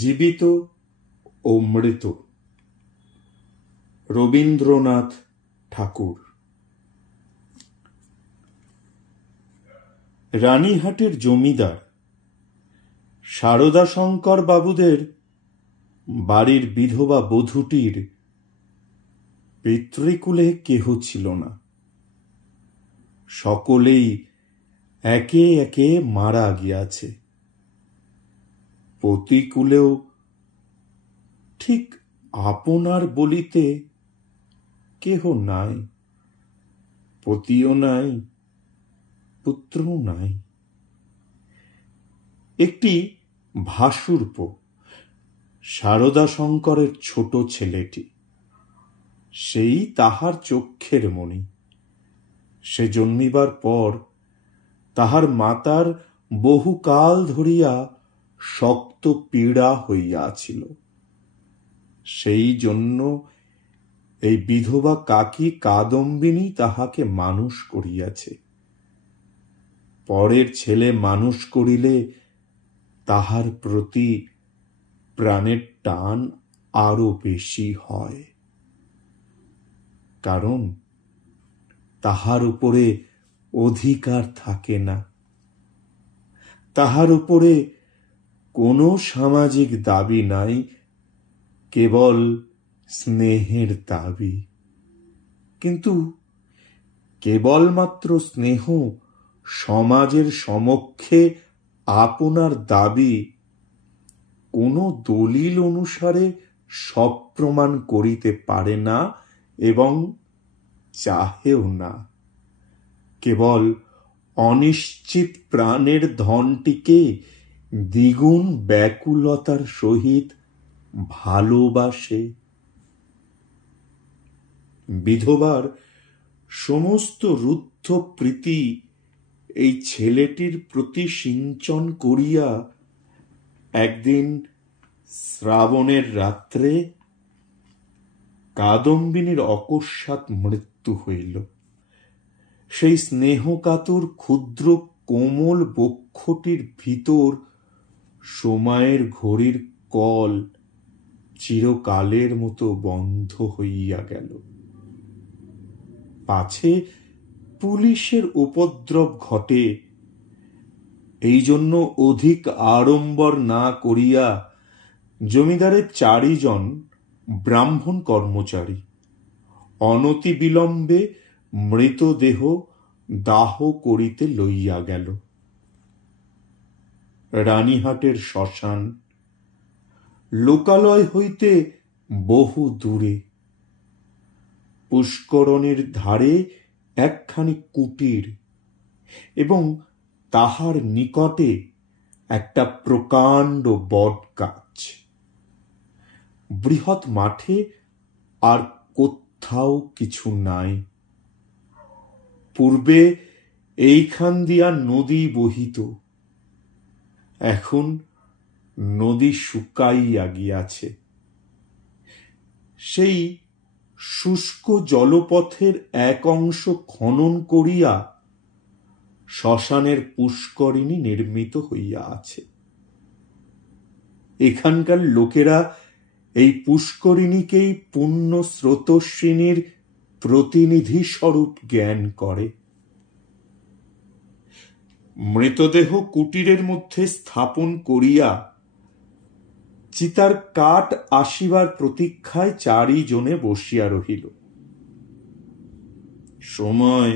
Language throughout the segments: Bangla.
জীবিত ও মৃত। রবীন্দ্রনাথ ঠাকুর। রানীহাটের জমিদার শারদাশঙ্কর বাবুদের বাড়ির বিধবা বধূটির পিতৃকুলে কেহ ছিল না। সকলেই একে একে মারা গিয়াছে। পতিকুলেও ঠিক আপনার বলিতে কেহ নাই, পতিও নাই, পুত্রও নাই। একটি ভাসুরপ, শারদাশঙ্করের ছোট ছেলেটি, সেই তাহার চক্ষের মণি। সে জন্মিবার পর তাহার মাতার বহুকাল ধরিয়া শক্ত পীড়া হইয়াছিল। সেই জন্য এই বিধবা কাকি কাদম্বিনী তাহাকে মানুষ করিয়াছে। পরের ছেলে মানুষ করিলে তাহার প্রতি প্রাণের টান আরো বেশি হয়, কারণ তাহার উপরে অধিকার থাকে না, তাহার উপরে কোনো সামাজিক দাবি নাই, কেবল স্নেহের দাবি। কিন্তু কেবলমাত্র স্নেহ সমাজের সমক্ষে আপনার দাবি কোনো দলিল অনুসারে সপ্রমাণ করিতে পারে না এবং চাহেও না। কেবল অনিশ্চিত প্রাণের ধনটিকে দ্বিগুণ ব্যাকুলতার সহিত ভালোবাসে। বিধবার সমস্ত রুদ্ধ প্রীতি এই ছেলেটির প্রতি সিঞ্চন করিয়া একদিন শ্রাবণের রাত্রে কাদম্বিনীর অকস্মাৎ মৃত্যু হইল। সেই স্নেহকাতর ক্ষুদ্র কোমল বক্ষটির ভিতর সময়ের ঘড়ির কল চিরকালের মতো বন্ধ হইয়া গেল। পাছে পুলিশের উপদ্রব ঘটে, এই জন্য অধিক আড়ম্বর না করিয়া জমিদারের 4 জন ব্রাহ্মণ কর্মচারী অনতি বিলম্বে মৃতদেহ দাহ করিতে লইয়া গেল। রানীহাটের শ্মশান লোকালয় হইতে বহু দূরে। পুষ্করণীর ধারে একখানি কুটির এবং তাহার নিকটে একটা প্রকাণ্ড বট গাছ। বৃহৎ মাঠে আর কোথাও কিছু নাই। পূর্বে এইখান দিয়া নদী বহিত, এখন নদী শুকাইয়া গিয়াছে। সেই শুষ্ক জলপথের এক অংশ খনন করিয়া শ্মশানের পুষ্করিণী নির্মিত হইয়া আছে। এখানকার লোকেরা এই পুষ্করিণীকেই পুণ্য স্রোতস্বিনীর প্রতিনিধি স্বরূপ জ্ঞান করে। মৃতদেহ কুটিরের মধ্যে স্থাপন করিয়া চিতার কাঠ আসিবার প্রতীক্ষায় 4 জনে বসিয়া রহিল। সময়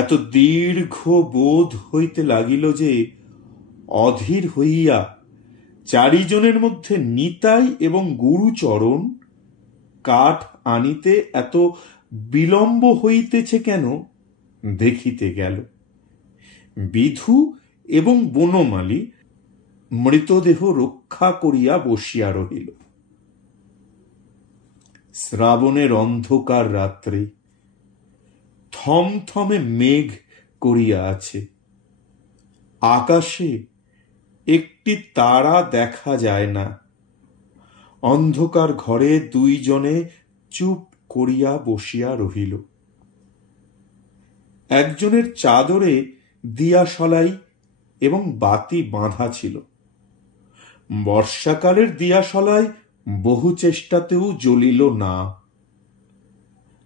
এত দীর্ঘ বোধ হইতে লাগিল যে অধীর হইয়া 4 জনের মধ্যে নিতাই এবং গুরুচরণ কাঠ আনিতে এত বিলম্ব হইতেছে কেন দেখিতে গেল। বিধু এবং বনমালী মৃতদেহ রক্ষা করিয়া বসিয়া রহিল। শ্রাবণের অন্ধকার রাত্রে থমথমে মেঘ করিয়া আছে। আকাশে একটি তারা দেখা যায় না। অন্ধকার ঘরে দুইজনে চুপ করিয়া বসিয়া রহিল। একজনের চাদরে দিয়াশলাই এবং বাতি বাঁধা ছিল। বর্ষাকালের দিয়াশলাই বহু চেষ্টাতেও জ্বলিল না।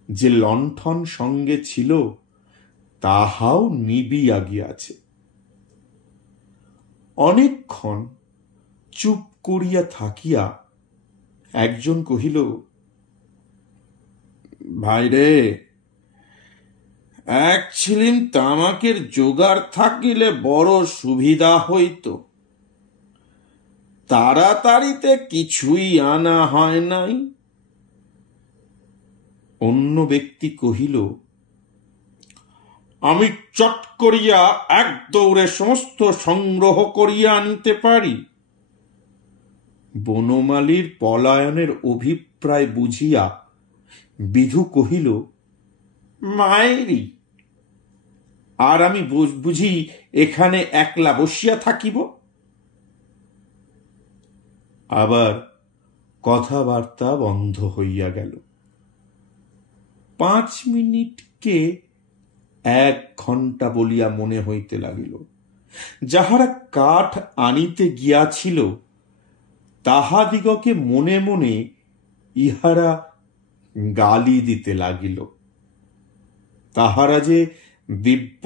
যে লণ্ঠন সঙ্গে ছিল তাহাও নিবিয়া গিয়াছে। অনেকক্ষণ চুপ করিয়া থাকিয়া একজন কহিল, ভাইরে, এক ছিলিম তামাকের জোগাড় থাকিলে বড় সুবিধা হইত। তাড়াতাড়িতে কিছুই আনা হয় নাই। অন্য ব্যক্তি কহিল, আমি চট করিয়া এক দৌড়ে সমস্ত সংগ্রহ করিয়া আনিতে পারি। বনমালীর পলায়নের অভিপ্রায় বুঝিয়া বিধু কহিল, মায়েরি, আর আমি বুঝি এখানে একলা বসিয়া থাকিব? আবার কথাবার্তা বন্ধ হইয়া গেল। 5 মিনিটকে 1 ঘণ্টা বলিয়া মনে হইতে লাগিল। যাহারা কাঠ আনিতে গিয়াছিল তাহাদিগকে মনে মনে ইহারা গালি দিতে লাগিল। তাহারা যে দিব্য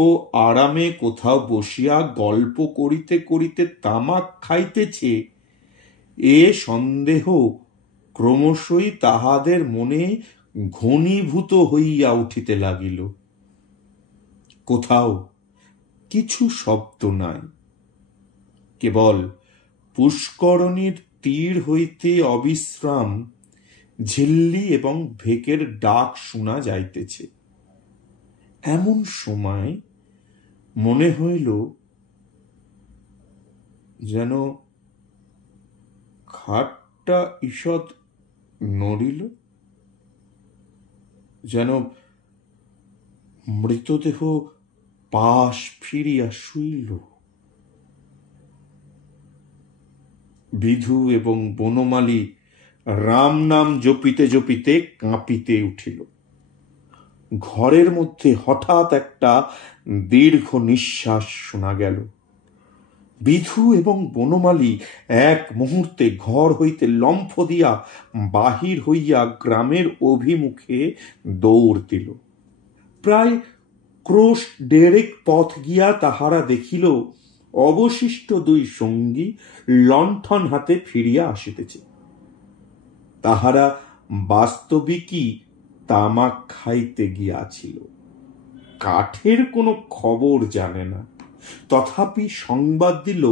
আরামে কোথাও বসিয়া গল্প করিতে করিতে তামাক খাইতেছে, এ সন্দেহ ক্রমশই তাহাদের মনে ঘনীভূত হইয়া উঠিতে লাগিল। কোথাও কিছু শব্দ নাই, কেবল পুষ্করণীর তীর হইতে অবিশ্রাম ঝিল্লি এবং ভেকের ডাক শোনা যাইতেছে। এমন সময় মনে হইল যেন খাটটা ঈষৎ নড়িল, যেন মৃতদেহ পাশ ফিরিয়া শুইল। বিধু এবং বনমালী রাম নাম জপিতে জপিতে কাঁপিতে উঠিল। ঘরের মধ্যে হঠাৎ একটা দীর্ঘ নিঃশ্বাস শোনা গেল। বিধু এবং বনমালী এক মুহূর্তে ঘর হইতে লম্ফ দিয়া বাহির হইয়া গ্রামের অভিমুখে দৌড় দিল। প্রায় ক্রোশ 1.5 পথ গিয়া তাহারা দেখিল অবশিষ্ট 2 সঙ্গী লণ্ঠন হাতে ফিরিয়া আসিতেছে। তাহারা বাস্তবিকই তামাক খাইতে গিয়াছিল। কাঠের কোনো খবর জানে না, তথাপি সংবাদ দিল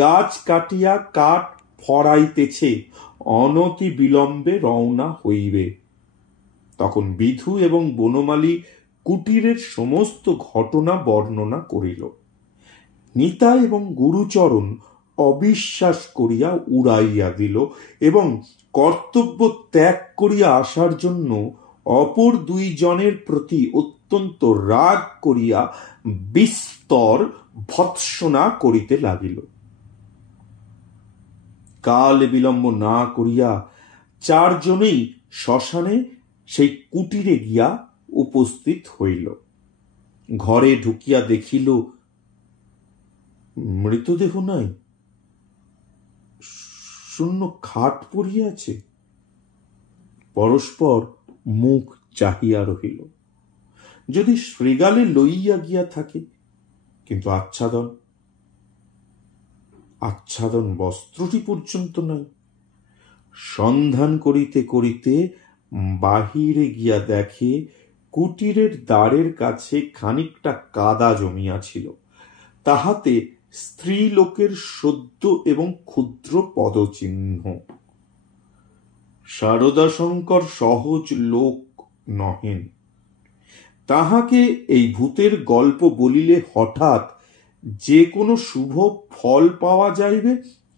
গাছ কাটিয়া কাঠ ফড়াইতেছে, অনতি বিলম্বে রওনা হইবে। তখন বিধু এবং বনমালী কুটিরের সমস্ত ঘটনা বর্ণনা করিল। নিতাই এবং গুরুচরণ অবিশ্বাস করিয়া উড়াইয়া দিল এবং কর্তব্য ত্যাগ করিয়া আসার জন্য অপর 2 জনের প্রতি অত্যন্ত রাগ করিয়া বিস্তর ভৎসনা করিতে লাগিল। কাল বিলম্ব না করিয়া 4 জনেই শ্মশানে সেই কুটিরে গিয়া উপস্থিত হইল। ঘরে ঢুকিয়া দেখিল মৃতদেহ নাই, শূন্য খাট পড়িয়াছে। পরস্পর মুখ চাহিয়া রহিল, যদি শৃগালে লইয়া গিয়া থাকে। কিন্তু আচ্ছাদন বস্ত্রটি পর্যন্ত নাই। সন্ধান করিতে করিতে বাহিরে গিয়া দেখে কুটিরের দ্বারের কাছে খানিকটা কাদা জমিয়াছিল, তাহাতে স্ত্রী লোকের সদ্য এবং ক্ষুদ্র পদচিহ্ন। শারদাশঙ্কর সহজ লোক নহেন। তাহাকে এই ভূতের গল্প বলিলে হঠাৎ যে কোনো শুভ ফল পাওয়া যাইবে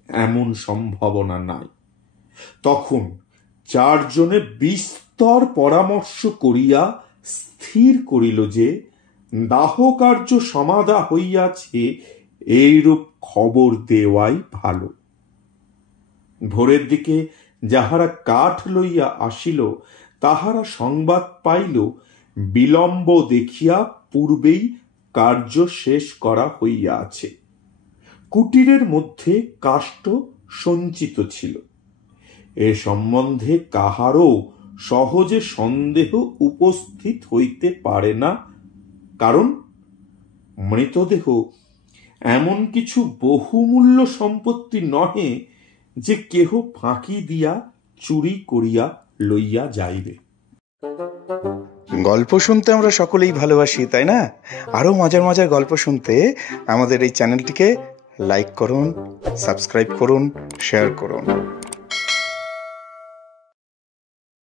এমন সম্ভাবনা নাই। তখন চারজনে বিস্তর পরামর্শ করিয়া স্থির করিল যে দাহ কার্য সমাধা হইয়াছে, এইরূপ খবর দেওয়াই ভালো। ভোরের দিকে যাহারা কাঠ লইয়া আসিল, তাহারা সংবাদ পাইল বিলম্ব দেখিয়া পূর্বেই কার্য শেষ করা হইয়াছে। কুটিরের মধ্যে কাষ্ঠ সঞ্চিত ছিল। এ সম্বন্ধে কাহারও সহজে সন্দেহ উপস্থিত হইতে পারে না, কারণ মৃতদেহ এমন কিছু বহুমূল্য সম্পত্তি নহে যে কেহ ফাঁকি দিয়া চুরি করিয়া লইয়া যাইবে। গল্প শুনতে আমরা সকলেই ভালোবাসি, তাই না? আরো মজার মজার গল্প শুনতে আমাদের এই চ্যানেলটিকে লাইক করুন, সাবস্ক্রাইব করুন, শেয়ার করুন।